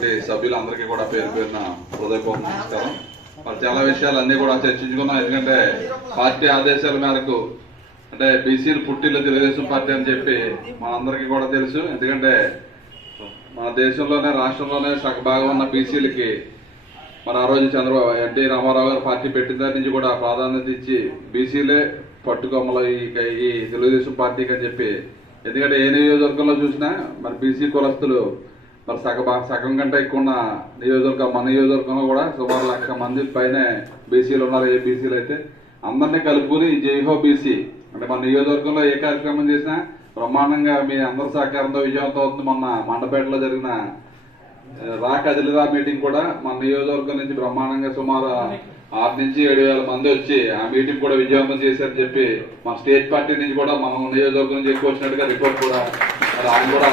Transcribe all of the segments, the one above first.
వచ్చినటువంటి సభ్యులందరికీ కూడా పేరు పేరున హృదయపూర్వక నమస్కారం. మరి చాలా విషయాలు అన్ని కూడా చర్చించుకున్నాం. ఎందుకంటే పార్టీ ఆదేశాల మేరకు అంటే బీసీలు పుట్టిల్లు తెలుగుదేశం పార్టీ అని చెప్పి మనందరికీ కూడా తెలుసు. ఎందుకంటే మన దేశంలోనే రాష్ట్రంలోనే సగభాగం ఉన్న బీసీలకి మరి ఆ రోజు ఎన్టీ రామారావు గారు పార్టీ పెట్టిన దాని నుంచి కూడా ప్రాధాన్యత ఇచ్చి బీసీలే పట్టుకొమ్మలు ఈ తెలుగుదేశం పార్టీకి అని చెప్పి, ఎందుకంటే ఏ నియోజకవర్గంలో చూసినా మరి బీసీ కులస్తులు మరి సగం కంటే ఎక్కువ ఉన్న నియోజకవర్గం మన నియోజకవర్గంలో కూడా సుమారు 1,00,000 మంది పైనే బీసీలు ఉన్నారు. ఏ బీసీలు అయితే అందరినీ కలుపుకుని జైహో బీసీ అంటే మన నియోజకవర్గంలో ఏ కార్యక్రమం చేసినా బ్రహ్మాండంగా మీ అందరి సహకారంతో విజయవంతం అవుతుంది. మొన్న మండపేటలో జరిగిన రా కదిలిరా మీటింగ్ కూడా మన నియోజకవర్గం నుంచి బ్రహ్మాండంగా సుమారు 6,000 నుంచి 7,000 మంది వచ్చి ఆ మీటింగ్ కూడా విజయవంతం చేశారని చెప్పి మన స్టేట్ పార్టీ నుంచి కూడా మన నియోజకవర్గం నుంచి ఎక్కువ వచ్చినట్టుగా రిపోర్ట్ కూడా ఆయన కూడా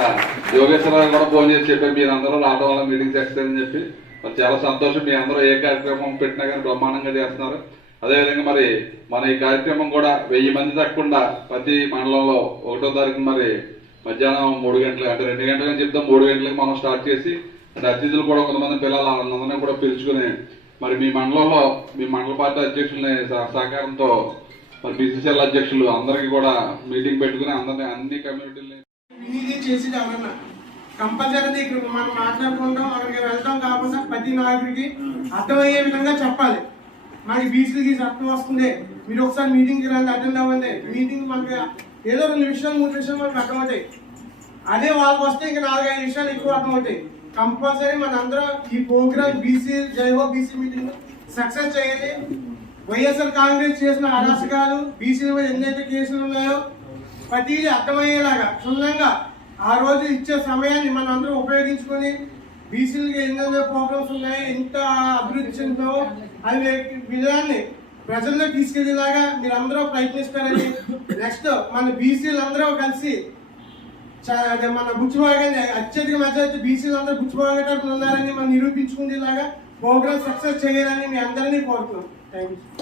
యోగేశ్వరరావు కూడా ఫోన్ చేసి చెప్పారు మీరు అందరూ రావడం వల్ల మీటింగ్ చేస్తారని చెప్పి. మరి చాలా సంతోషం. మీ అందరూ ఏ కార్యక్రమం పెట్టినా కానీ బ్రహ్మాండంగా చేస్తున్నారు. అదేవిధంగా మరి మన ఈ కార్యక్రమం కూడా 1000 మంది తగ్గకుండా ప్రతి మండలంలో 1వ తారీఖు మరి మధ్యాహ్నం 3 గంటలకు అంటే 2 గంటలకు చెప్తాం 3 గంటలకు మనం స్టార్ట్ చేసి అంటే అతిథులు కూడా కొంతమంది పిల్లలు అందరినీ కూడా పిలుచుకుని మరి మీ మండలంలో మీ మండల పార్టీ అధ్యక్షులని సహకారంతో మరి బీసీసీఎల్ అధ్యక్షులు అందరికీ కూడా మీటింగ్ పెట్టుకుని అందరినీ అన్ని కమ్యూనిటీలని చేసి కంపల్సరీ ఇక్కడ మనం మాట్లాడుకుంటాం అక్కడికి వెళ్తాం కాకుండా ప్రతి నాయకుడికి అర్థమయ్యే విధంగా చెప్పాలి. మనకి బీసీలకి అర్థం వస్తుంది, మీరు ఒకసారి మీటింగ్కి రండి, అటెండ్ అవ్వండి. మీటింగ్ మనకి ఏదో 2 విషయాలు 3 విషయాలు మనకు అర్థమవుతాయి. అదే వాళ్ళకి వస్తే ఇంకా 4-5 విషయాలు ఎక్కువ అర్థమవుతాయి. కంపల్సరీ మనందరం ఈ program BC Jaiho BC meeting success చేయాలి. వైఎస్ఆర్ కాంగ్రెస్ చేసిన అరాచకాలు బీసీల మీద ఎన్నైతే కేసులు ఉన్నాయో ప్రతిదీ అర్థమయ్యేలాగా క్షుణ్ణంగా ఆ రోజు ఇచ్చే సమయాన్ని మనం అందరం ఉపయోగించుకొని బీసీలకి ఎన్నెన్నో ప్రోగ్రామ్స్ ఉన్నాయి, ఎంత అభివృద్ధి చెందుతామో అవి విధాన్ని ప్రజల్లో తీసుకెళ్లేలాగా మీరు అందరూ ప్రయత్నిస్తారని, నెక్స్ట్ మన బీసీలు అందరూ కలిసి మన బుచ్చిబాగానే అత్యధిక మెజారిటీ బీసీలు అందరూ బుచ్చిబాగా తరపున ఉన్నారని మనం నిరూపించుకునేలాగా ప్రోగ్రామ్ సక్సెస్ చేయాలని మీ అందరినీ కోరుతున్నాం. Thank you.